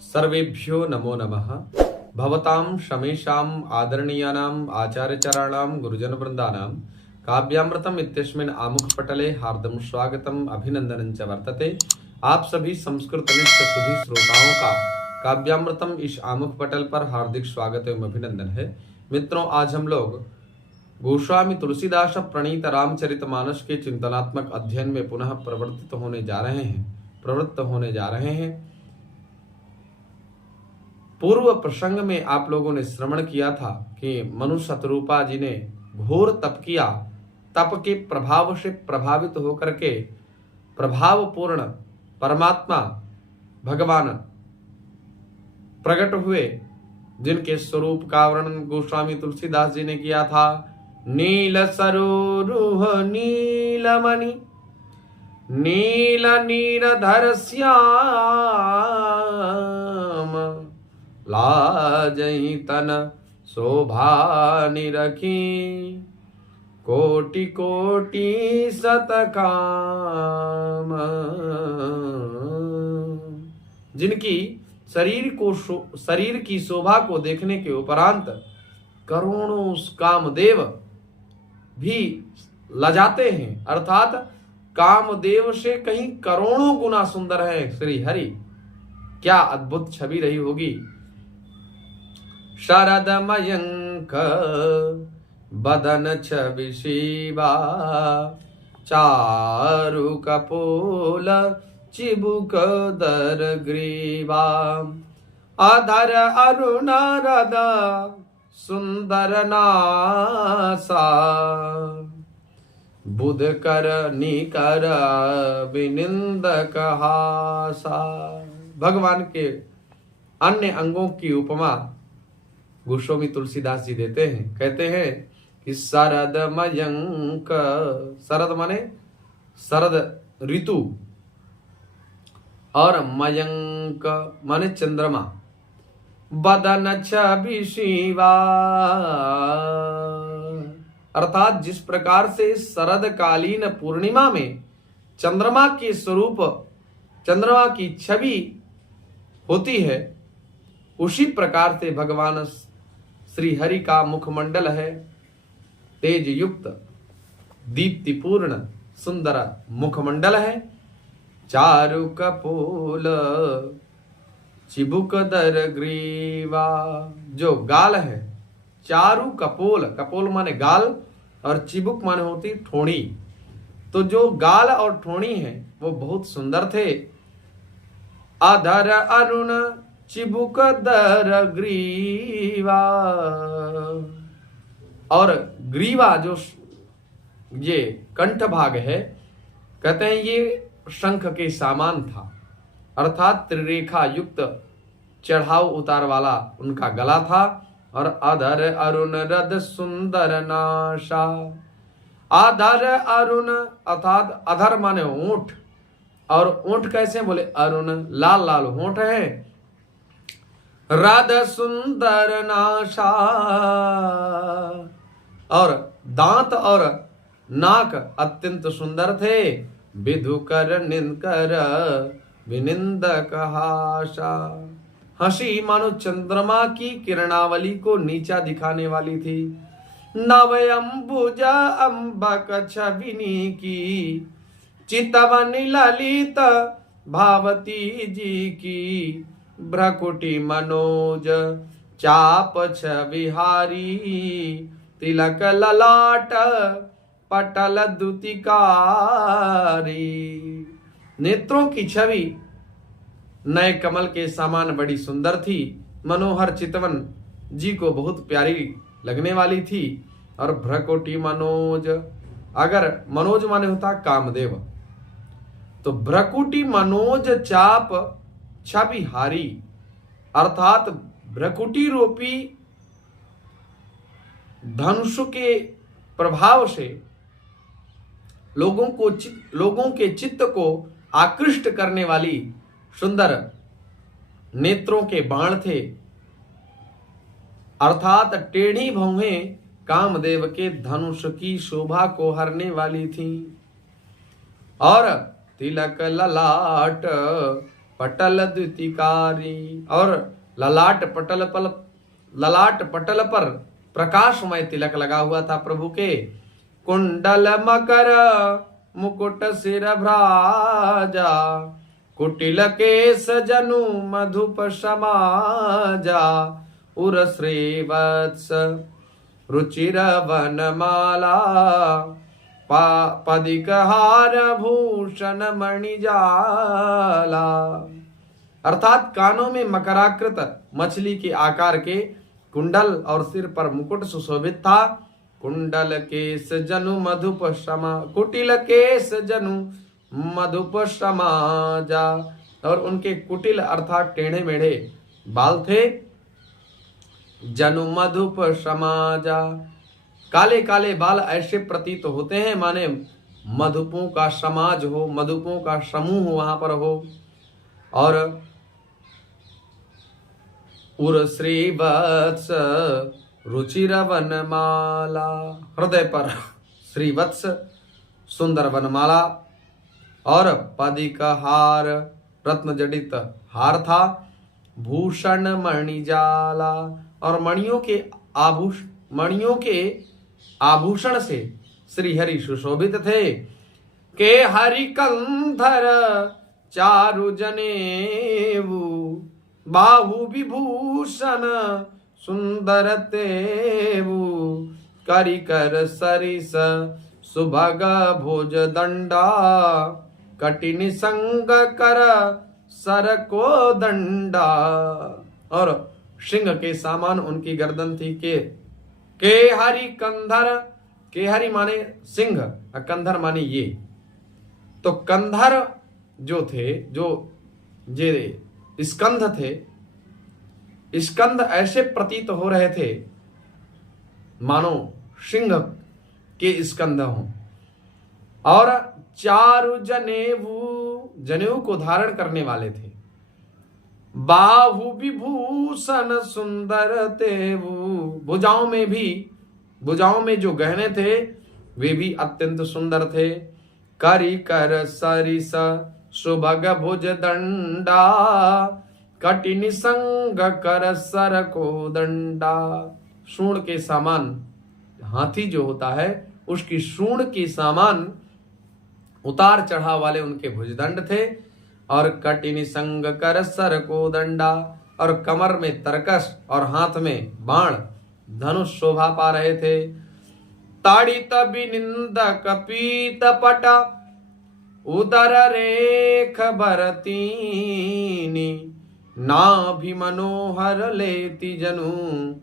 सर्वेभ्यो नमो नमः। भवतां शमेषाम् आदरणीयानाम् आचार्यचराणां गुरुजनवृन्दानां काव्यामृतम् इत्यस्मिन् आमुखपटले हार्दं स्वागतम् अभिनंदनं च वर्तते। आप सभी संस्कृतनिष्ठ सुधी श्रोताओं का काव्यामृतम इस आमुख पटल पर हार्दिक स्वागत एवं अभिनंदन है। मित्रों, आज हम लोग गोस्वामी तुलसीदास प्रणीत रामचरितमानस के चिंतनात्मक अध्ययन में पुनः प्रवृत्त होने जा रहे हैं। पूर्व प्रसंग में आप लोगों ने श्रवण किया था कि मनु शतरूपा जी ने घोर तप किया। तप के प्रभाव से प्रभावित होकर के प्रभावपूर्ण परमात्मा भगवान प्रकट हुए, जिनके स्वरूप का वर्णन गोस्वामी तुलसीदास जी ने किया था। नील सरोरुह नीलमणि नील नीरधर श्याम लाजहि तन शोभा निरखी कोटि कोटि सतकाम। जिनकी शरीर की शोभा को देखने के उपरांत करोड़ों कामदेव भी लजाते हैं, अर्थात कामदेव से कहीं करोड़ों गुना सुंदर है श्री हरि। क्या अद्भुत छवि रही होगी। शरद मयंक बदन छवि शिवा चारु कपोल चिबुक दर ग्रीवा अधर अरुण रद सुंदर नासा बुध कर निकर विनिंदक हासा। भगवान के अन्य अंगों की उपमा गोस्वामी तुलसीदास जी देते हैं। कहते हैं कि शरद मयंक, शरद माने शरद ऋतु और मयंक माने चंद्रमा। बदन छवि शिवा, अर्थात जिस प्रकार से शरदकालीन पूर्णिमा में चंद्रमा के स्वरूप चंद्रमा की छवि होती है, उसी प्रकार से भगवान श्री हरि का मुखमंडल है। तेज युक्त दीप्तिपूर्ण सुंदर मुखमंडल है। चारु कपोल चिबुक दर ग्रीवा, जो गाल है। चारु कपोल, कपोल माने गाल और चिबुक माने होती ठोड़ी। तो जो गाल और ठोड़ी है वो बहुत सुंदर थे। अधर अरुण चिबुक दर ग्रीवा, और ग्रीवा जो ये कंठ भाग है, कहते हैं ये शंख के समान था, अर्थात त्रिरेखा युक्त चढ़ाव उतार वाला उनका गला था। और अधर अरुण रद सुंदर नाशा, अधर अरुण अर्थात अधर माने ऊंट, और ऊंट कैसे बोले, अरुण लाल लाल होंठ है। रद सुंदर नाशा, और दांत और नाक अत्यंत सुंदर थे। विधुकर निंदकर विनिंदक हासा, हंसी मानो चंद्रमा की किरणावली को नीचा दिखाने वाली थी। नव अंबुज अंबक छविनी की चितवन ललित भावती जी की भ्रकुटी मनोज चाप छविहारी तिलक ललाट पटल दुतिकारी। नेत्रों की छवि नए कमल के समान बड़ी सुंदर थी। मनोहर चितवन जी को बहुत प्यारी लगने वाली थी। और भ्रकुटी मनोज, अगर मनोज माने होता कामदेव, तो भ्रकुटी मनोज चाप छविहारी, अर्थात भ्रकुटी रूपी धनुष के प्रभाव से लोगों के चित्त को आकृष्ट करने वाली सुंदर नेत्रों के बाण थे, अर्थात टेढ़ी भौहें कामदेव के धनुष की शोभा को हरने वाली थी। और तिलक ललाट पटल द्युतिकारी, और ललाट पटल पर प्रकाशमय तिलक लगा हुआ था प्रभु के। कुंडल मकर मुकुट सिर भ्राजा, कुटिल केस जनु मधुप समाजा, उर श्रीवत्स रुचिर वनमाला, पदिक हार भूषण मणिजाला। अर्थात कानों में मकराकृत मछली के आकार के कुंडल और सिर पर मुकुट सुशोभित था। कुंडल केस जनु मधुप समा, कुटिल केस जनु मधुप समाजा, और उनके कुटिल अर्थात टेढ़े मेढ़े बाल थे। जनु मधुप समाजा, काले काले बाल ऐसे प्रतीत होते हैं माने मधुपों का समाज हो, मधुपों का समूह वहां पर हो। और उर श्रीवत्स रुचिर वनमाला, हृदय पर श्रीवत्स सुंदर वनमाला, और पदिक हार रत्न जडित हार था। भूषण मणिजाला, और मणियों के आभूषण से श्री हरि सुशोभित थे। के हरि कंधर चारु जनेऊ, बाहु विभूषण सुंदर तेऊ, करिकर सरिस सुभग भुज दंडा, कटिनि संग कर सर को दंडा, और सिंह के सामान उनकी गर्दन थी। के हरि कंधर, के हरि माने सिंह, कंधर माने ये। तो कंधर जो थे, जो जे स्कंध थे, स्कंध ऐसे प्रतीत हो रहे थे मानो सिंह के स्कंध हों। और चारु जनेऊ को धारण करने वाले थे। बाहु विभूषण सुंदर तेऊ, भुजाओं में जो गहने थे वे भी अत्यंत सुंदर थे। करी कर सरिस सुभग भुज दंडा, कटिनि संग कर सर को दंडा। सूंड के सामान, हाथी जो होता है उसकी सूंड के सामान उतार चढ़ाव वाले उनके भुजदंड थे। और कटिनि संग कर सर को दंडा, और कमर में तरकस और हाथ में बाण धनुष शोभा पा रहे थे। ताड़ित बिनिंदक पीत पटा, उदर रेख भरतीनी, नाभि मनोहर लेति जनु,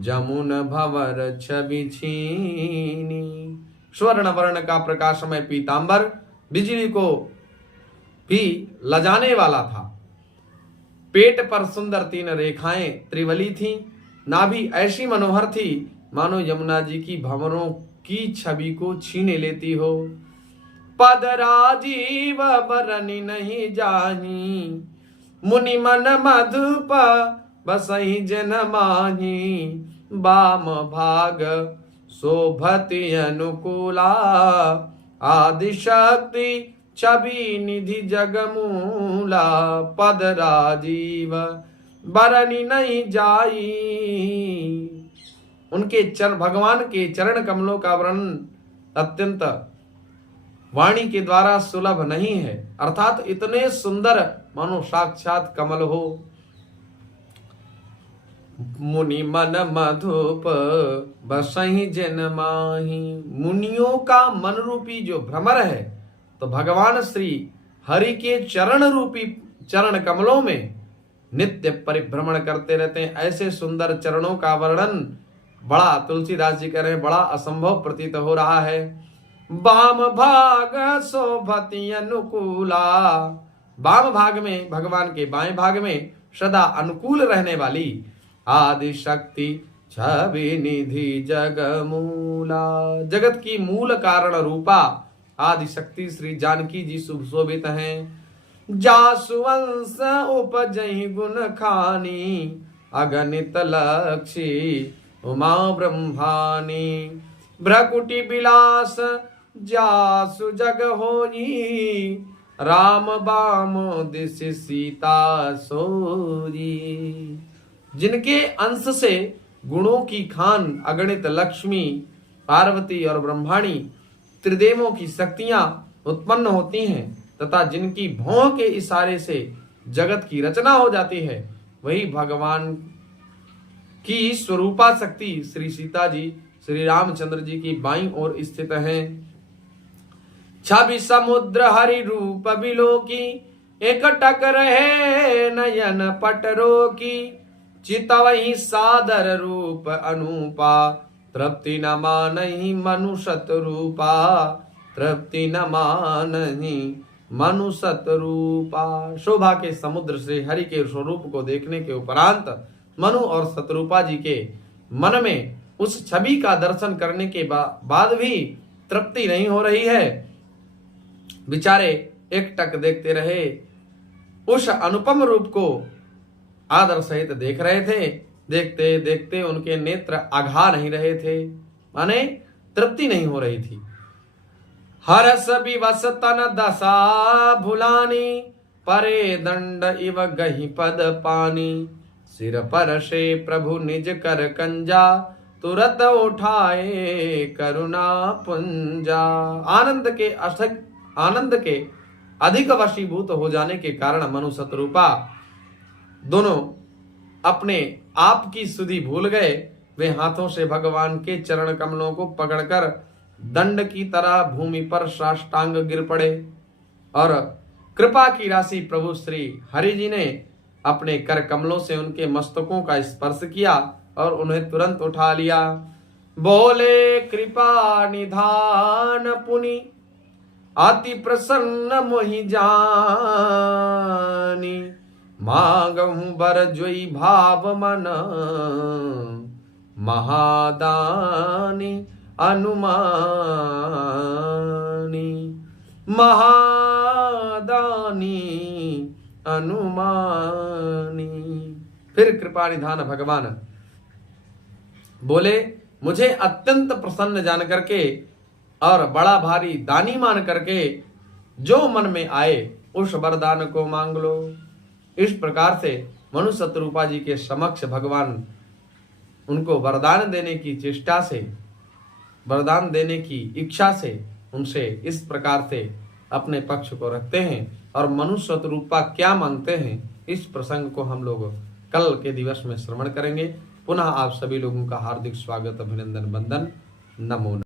जमुन भवर छवि छीनी। स्वर्ण वर्ण का प्रकाशमय पीतांबर बिजली को भी लजाने वाला था। पेट पर सुंदर 3 रेखाएं त्रिवली थीं। नाभि ऐसी मनोहर थी मानो यमुना जी की भंवरों की छवि को छीने लेती हो। पद राजीव बरनी नहीं जाही, मुनि मन मधुप बसहि जन माही। बाम भाग शोभति अनुकूला, आदि शक्ति छवि निधि जगमूला। पद राजीव बरनी नहीं जाई, उनके भगवान के चरण कमलों का वर्णन अत्यंत वाणी के द्वारा सुलभ नहीं है। अर्थात इतने सुंदर मानो साक्षात कमल हो। मुनि मन मधुप बसहि जन माही, मुनियों का मन रूपी जो भ्रमर है तो भगवान श्री हरि के चरण रूपी चरण कमलों में नित्य परिभ्रमण करते रहते हैं। ऐसे सुंदर चरणों का वर्णन बड़ा, तुलसीदास जी कह रहे हैं, बड़ा असंभव प्रतीत हो रहा है। वाम भाग शोभति अनुकूला, वाम भाग में, भगवान के बाएं भाग में सदा अनुकूल रहने वाली आदि शक्ति छवि निधि जगमूला, जगत की मूल कारण रूपा आदि शक्ति श्री जानकी जी सुशोभित हैं। जासुवंश उपजहि गुण खानी, अगणित लक्षी उमा ब्रह्मानी। भ्रकुटी बिलास जासु जग होई, राम बाम दिस सीता सोई। जिनके अंश से गुणों की खान अगणित लक्ष्मी, पार्वती और ब्रह्माणी त्रिदेवों की शक्तियां उत्पन्न होती हैं तथा जिनकी भौं के इशारे से जगत की रचना हो जाती है, वही भगवान की स्वरूपा शक्ति श्री सीता जी श्री रामचंद्र जी की बाईं ओर स्थित है। छवि समुद्र हरि रूप बिलोकी, एक टक रहे नयन पटरो की। चितवही सादर रूप अनूपा, तृप्ति न मानहि मनुषत रूपा, तृप्ति न मानहि मनुषत रूपा। शोभा के समुद्र से हरि के स्वरूप को देखने के उपरांत मनु और शतरूपा जी के मन में उस छवि का दर्शन करने के बाद भी तृप्ति नहीं हो रही है। बेचारे एक टक देखते रहे, उस अनुपम रूप को आदर सहित देख रहे थे। देखते देखते उनके नेत्र अघा नहीं रहे थे, माने तृप्ति नहीं हो रही थी। हरस विवश तन दशा भुलानी, परे दंड इव गहि पद पानी। सिर पर से प्रभु निज कर कंजा, तुरत उठाए करुणा पुंजा। आनंद के अधिक वशीभूत हो जाने के कारण मनु शतरूपा दोनों अपने आप की सुधि भूल गए। वे हाथों से भगवान के चरण कमलों को पकड़कर दंड की तरह भूमि पर साष्टांग गिर पड़े और कृपा की राशि प्रभु श्री हरि जी ने अपने कर कमलों से उनके मस्तकों का स्पर्श किया और उन्हें तुरंत उठा लिया। बोले कृपा निधान पुनि, अति प्रसन्न मोहि जानी। मांगहु बर जोई भाव मन, महादानी अनुमानी। महादानी अनुमानी। फिर कृपा निधान भगवान बोले, मुझे अत्यंत प्रसन्न जान करके और बड़ा भारी दानी मान करके जो मन में आए उस वरदान को मांग लो। इस प्रकार से मनु शतरूपा जी के समक्ष भगवान उनको वरदान देने की चेष्टा से, वरदान देने की इच्छा से उनसे इस प्रकार से अपने पक्ष को रखते हैं। और मनु शतरूपा क्या मांगते हैं, इस प्रसंग को हम लोग कल के दिवस में श्रवण करेंगे। पुनः आप सभी लोगों का हार्दिक स्वागत, अभिनंदन, वंदन, नमो नमः।